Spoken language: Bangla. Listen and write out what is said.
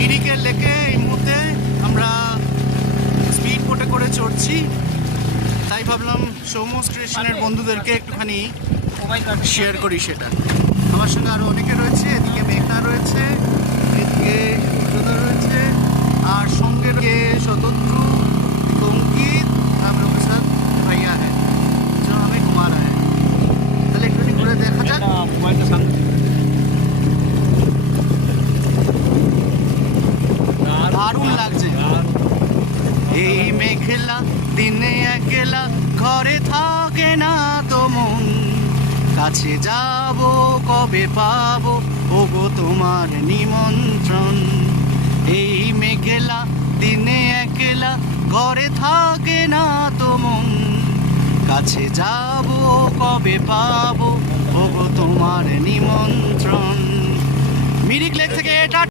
মিরিকের লেকে এই মুহূর্তে আমরা স্পিড বোটে করে চড়ছি, তাই ভাবলাম সৌম্য স্টেশনের বন্ধুদেরকে একটুখানি শেয়ার করি সেটা। আমার সঙ্গে আরও অনেকে রয়েছে, এদিকে মেঘনা রয়েছে, এদিকে সূর্যোদয় রয়েছে, আর সঙ্গে রয়েছে শতদ্রু, অঙ্কিত, हम लोग के साथ भैया है जो हमें घुमा रहा है। তাহলে একটুখানি ঘুরে দেখা যাক। দারুণ লাগছে। এই মেঘলা দিনে একলা ঘরে থাকে না তো মন, কাছে যাব কবে পাবো ওগো তোমার নিমন্ত্রণ। এই মেঘলা দিনে একলা ঘরে থাকে না তো মন, কাছে যাব কবে পাবো ওগো তোমার নিমন্ত্রণ। মিরিক লেক থেকে এটা